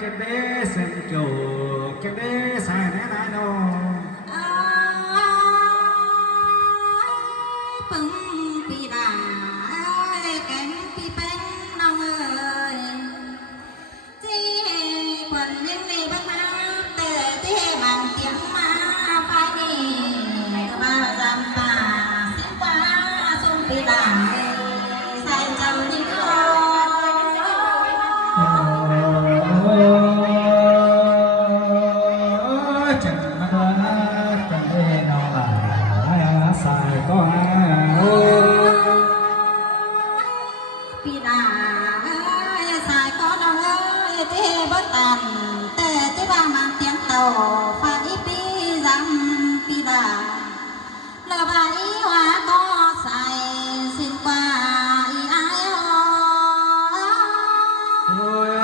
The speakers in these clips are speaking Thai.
cái đế sinh chủ cái đế sai nè nai nô phừng pi đà cánh pi bánh nong ơi chi quần những đi bắt hát tề tê bằng tiếng ma phai đi ba dặm bà xin qua sông pi đà sai trầm những phải pi dăm pi đà lờ bài hoa có xài xin qua ý ai ơi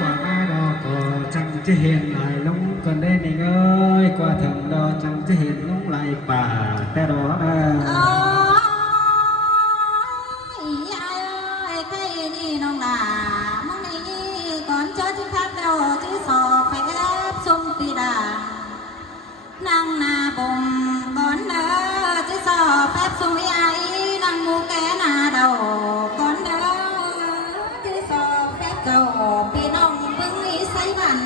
quả mai đò có chẳng chỉ hiện lại lúc còn đây mình ơi qua thầm đò chẳng chỉ hiện lúc lại bà ta đó ý ai ơi cái đi nông là mong đi còn cho chứ khác đâu chứ sò phải ép sung pi đà năng na bồng con đỡ chứ sò phép sung ý ai năng mua cái na đầu con đỡ chứ sò phép cầu pi nông vững ý say vằn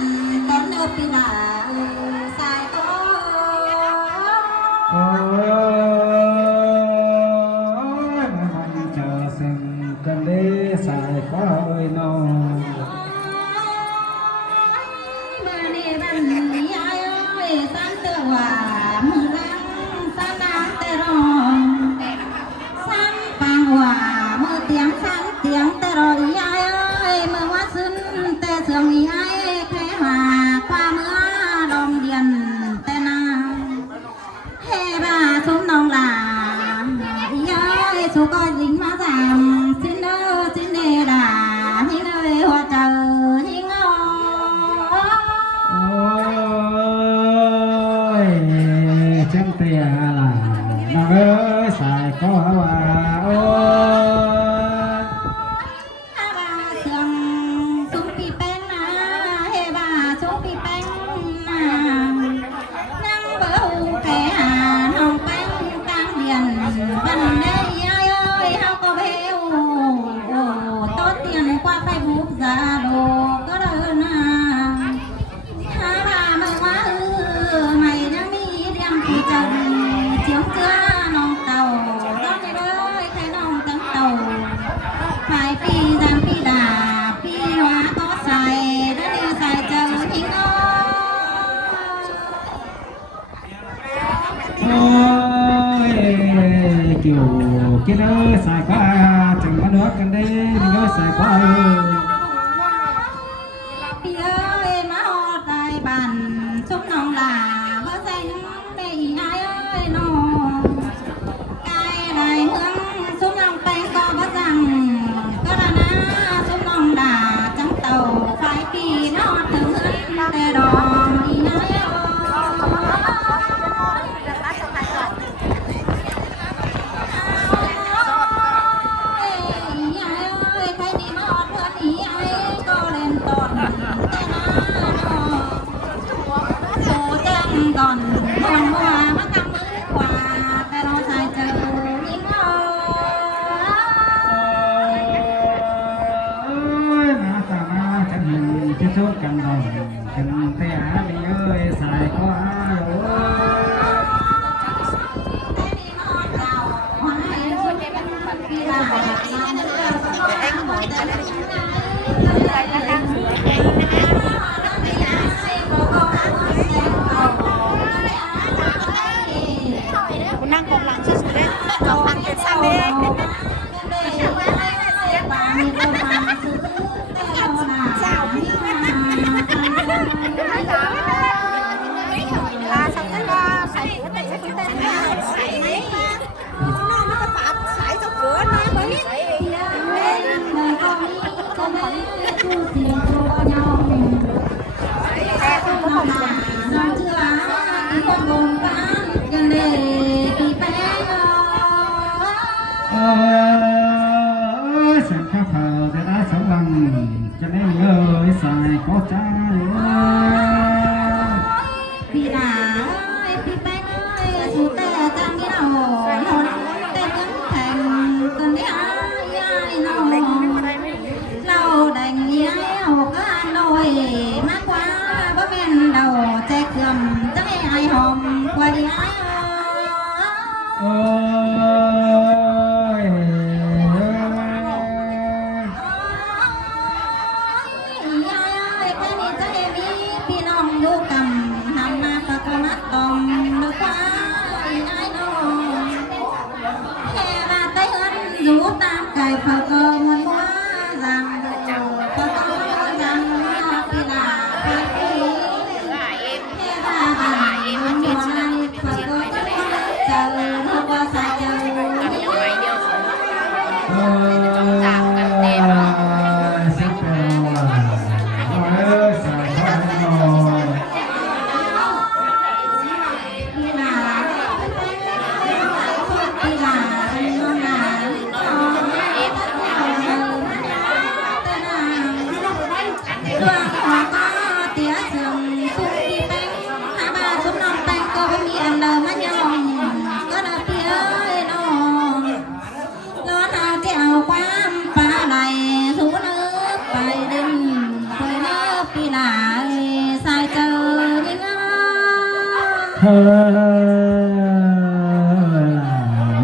con đỡ pi đà sai có mình chờ xem cần đi xài có hơi nâu san tơ hòa mưa lăng san nắng tê ròn san vàng hòa mưa tiếng tê rò ý ai ơi mưa hoa xuân tê sương ý ai khẽ hòa qua mưa đom điền tê na hè bà xuống nông là ý ơi số con dính má giảm xin nê đà những nơi hoa trời những chân tia là nó ơi xài có hòa ôi bà sương sung pi pen he bà sung pi pen nắng bờ kẻ nông pen cang điền văn đây ai ơi hao có bêu tốt tiền qua phải bút ra đồ có đơn bà mày quá mày đang đi đem thì trần chiếm chưa nông tàu đó này ơi thấy nông trắng tàu phải pi giang pi đà pi hóa có xài đã đi xài chờ thì ôi kiểu kia đó xài quá chẳng có nước cần đi mình ơi xài quá pi ơi má ho đại bàn xuống nông là bớt xanh để ai ơi nó cái đại hướng xuống nông tay có bớt rằng có đàn á xuống nông đà trắng tàu phải pi nó thường hơn để đò đi ai ơi cái đi mà ọt hơn ý ai có lên tòn tay na số chân còn hồn hoa mắt cam mới quà ta nó sai chờ những ơi mà ta mà chẳng hình cái số cần đồng cần tay á đi ơi xài quá Cô năng còn lặng chứ đấy, còn ăn cái sao đấy. Sản khắp phở thì đã sống bằng cho nên nhớ สายก็จ้าพี่หลาเอ้ยพี่แป้งเอ้ยสุดแต่จังนี่เราหล่นแต่ยังแข่งกันได้ยายเราเราดังยายเอาก็อันลอยมากกว่าบ่แม่นเราแจกเกลือมใจไอหอมกว่าดีไอ โอ้ยยายแค่นี้ใจมีพี่น้องอยู่กำทำมาประกอบมาตอมนึกว่าไอ้น้องแค่มาไต้เอิ้นอยู่ตามไก่เผาก็มันว่ารังเผาก็รังพี่ลาพี่แค่มามันอยู่ในเผาก็เจอนึกว่าสายเจอ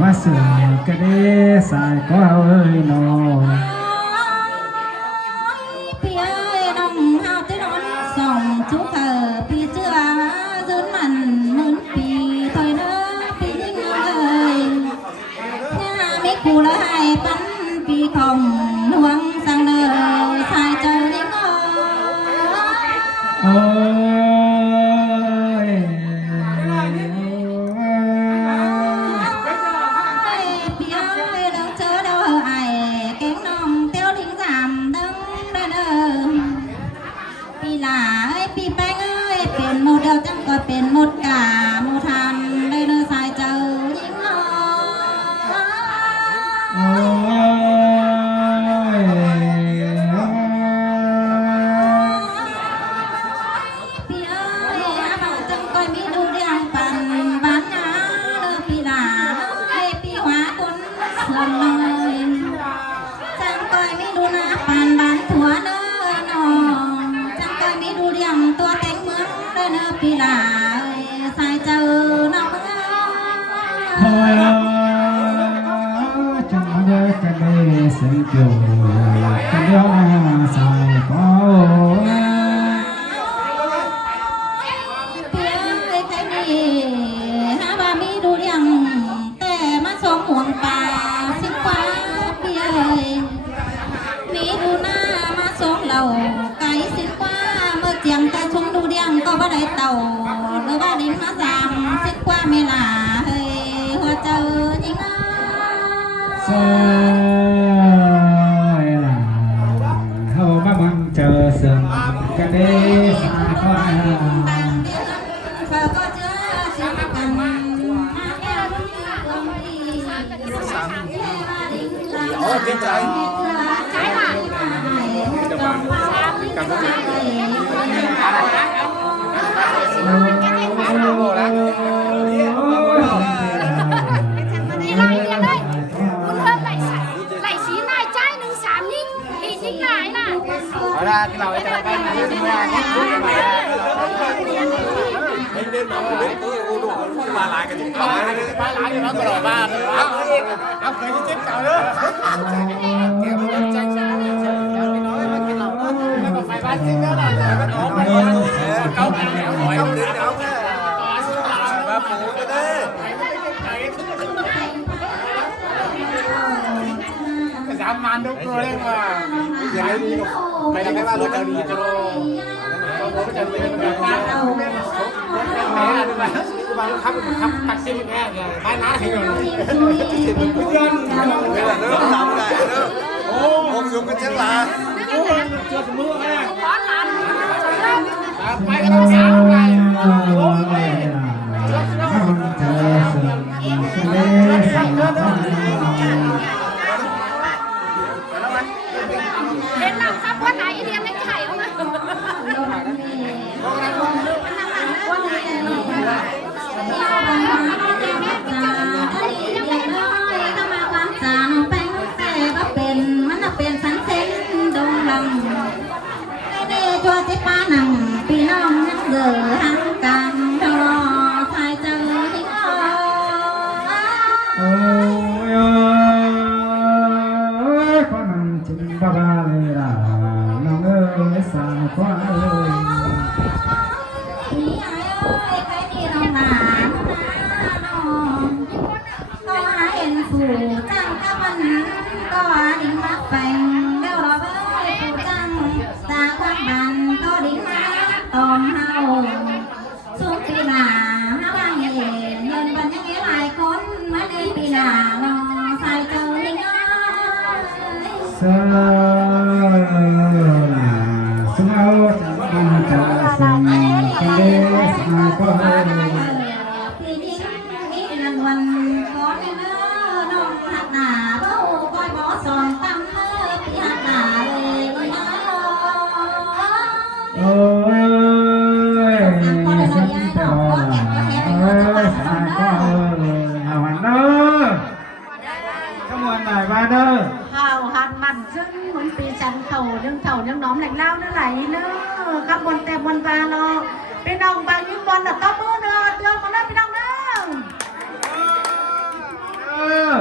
ว่าเสือกระเดสายก็เอาเอ้ยนอน พี่เอ้ยน้องเฮาที่นอนส่องชุกเธอพี่เชื่อจนมันเหมือนปีถอยเด้อพี่ยิ่งเอ้ยเนี่ยมีกูเลยปันปีของหลวงสังเด้อสายเจอยิ่งโอ้ยพี่เอ้ยđừng chờ đâu ai kén non tiêu thiên giảm đừng đừng đừngพี่หลาเอ้ยพี่แป้งเอ้ยเป็นหมดเดียวจังก็เป็นหมดกาหมดทันได้เนื้อสายเจอยิ่งโอ้ยพี่เอ้ยอาบจังก็มีดูเรียงปันบ้านนาเด้อพี่หลาเอ้ยพี่หัวคนสวนเลยจังก็มีดูนาปันบ้านถั่วเด้อน้องจังก็มีดูเรียงตัวแต่งเหมือนเด้อเนื้อพี่หลาเอ้ยสายเจอน้อง โอ้ยจังมาเด้อกันได้เสียงโจกันเดียวสายก็ พี่เอ้ยใครมีหาบามีดูเรียงแต่มาสมห่วงป่าสิฟ้าพี่เอ้ยมีดูหน้ามาสมเหล่าไก่สิฟ้าเมื่อเจียงแต่ชงดูเรียงก็บ่ได้เต่าหรือว่าดินมาสามสิฟ้าไม่ลาเฮ้ยหัวเจอยิงอ่ะ สายล่ะเฮามาบังเจอเสื่อมกันได้สายก็ เขาก็เจอเสียงกันโอ้เก่งใจใช่ค่ะนี่ไล่เรียนเลยคุณเพิ่มไหลสีนายใจหนึ่งสามยิ่งอีกยิ่งไหนน่ะเอาละที่เราจะไปนะที่ว่าเล่นมาเล่นตัวอูดูมาหลายกันอยู่มาหลายอยู่แล้วตลอดบ้านเอาเคยที่เจ็บเก่าเลยเกี่ยวกับใจฉันจะไปน้อยมากินเราไม่ต้องไปบ้านจริงแล้วนะมันออกไปเก่ากันแล้วหน่อยเก่าดึงเอาแค่มาปูก็ได้สามมันทุกตัวเลยว่าอย่างนี้ไม่ได้แค่ว่าเราจะดีจะโลเราจะดีแบบนั้นแพ้ด้วยมั้ยบางครับตักซิ่งแพ้เลยบ้านน้าให้ก่อนเพื่อนไม่ได้เริ่มทำได้เริ่มโอ้ผมอยู่กันเช่นไรโอ้เจอสมุนไพรขอทานไปกันต้องสามไปโอ้ยเธอเสื่อมกันได้สายก็ เห็นเราครับว่าไหนเรียนไม่ไข่เอามา งในตัวเจ็บป้านังพี่น้องนั่งเดือหังกันรอทายเจอที่น้อง โอ้ยคนนั้นจึงบ้าเลยล่ะน้องเอ้ยสาวควาย นี่ไอ้เอ้ยใครนี่น้องหนาน้องก็เห็นผู้จังกับมันก็ดิ้งมาแฝงเดี๋ยวเราเอ้ยผู้จังตาความบันก็ดิ้งมาตอมเฮาสุขปีหน้าหาบางเย็นเงินบันยังมีหลายคนมาในปีหน้าน้องใส่เจอนี่น้อย สาวจังจังสังกันเดสมาควาย พี่ดิ้งมีรางวัลขอให้เด้อน้องหักหน้าเบ้าคอยบ่สอนตำเด้อพี่หักหน้าเลยนะ โอ้ยสิงโตเอ้ยสาวควายเอาวันเด้อขมวนหน่อยมาเด้อ ข้าวหันมันซึ่งเหมือนปีจันเข่ายังน้อมแหล่งเล่าเนื้อไหลเนื้อกับบนแต่บนปลาเนาะพี่น้องบางยิ่งบอลน่ะต้มมือเนื้อเตือนมาได้พี่น้องเนื้อ เออ